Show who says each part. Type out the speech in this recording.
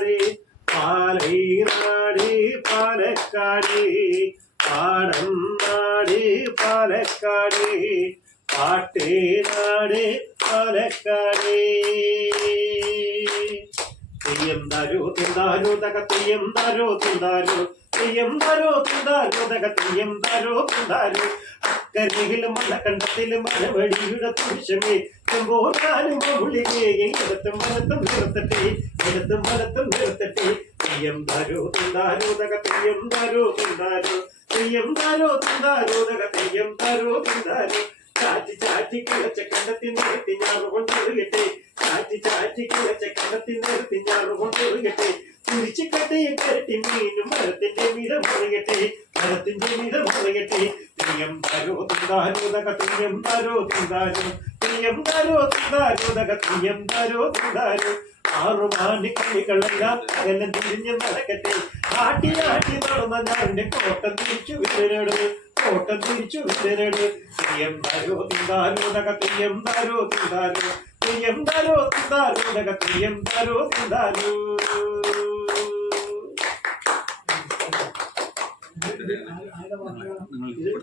Speaker 1: പാലക്കാട് പാലൈനാട് പാലക്കാട്. പാടം നാട് പാലക്കാടി. പാട്ടേ നാട് പാലക്കാട്. തെയ്യം താരോ തിന്താരോ തക തെയ്യം താരോ തിന്താരോ തെയ്യം താരോ തിന്താരോ തക തെയ്യം താരോ തിന്താരോ അക്കരികിലും മലക്കണ്ടത്തിലും മലവഴിയുടെ പുള്ളികേ ഇടത്തും വലത്തും നിർത്തട്ടെ ഇടത്തും വലത്തും നിർത്തട്ടെ. തെയ്യം താരോ തിന്താരോ തക തെയ്യം താരോ തിന്താരോ തെയ്യം താരോ തിന്താരോ തക തെയ്യം താരോ തിന്താരോ ചാറ്റി ചാറ്റി കിളച്ച കണ്ടത്തി നിർത്തി ഞാൻ കൊണ്ടൊഴുകട്ടെ ചാറ്റി ചാറ്റി കിളച്ച കണ്ടത്തി നിർത്തി ഞാൻ കൊണ്ടൊഴുകട്ടെ കുരിച്ചു കട്ടയും കരട്ടി മീനും മരത്തിന്റെ മീത മുറിയട്ടെ മരത്തിന്റെ മീത മുറിയട്ടെ തെയ്യം താരോ തിന്താരോ തക തെയ്യം താരോ തിന്താരോ തെയ്യം താരോ തിന്താരോ തക തെയ്യം താരോ ആറു മാണിക്കളികളെല്ലാം അകലം തിരിഞ്ഞ് നടക്കട്ടെ. ആട്ടി ആട്ടി നടന്ന കോട്ടം തിരിച്ചു വിതരട് കോട്ടം തിരിച്ചു വിതരട് തെയ്യം താരോ തിന്താരോ തക തെയ്യം താരോ താരോ തിന്താരോ
Speaker 2: നിങ്ങൾ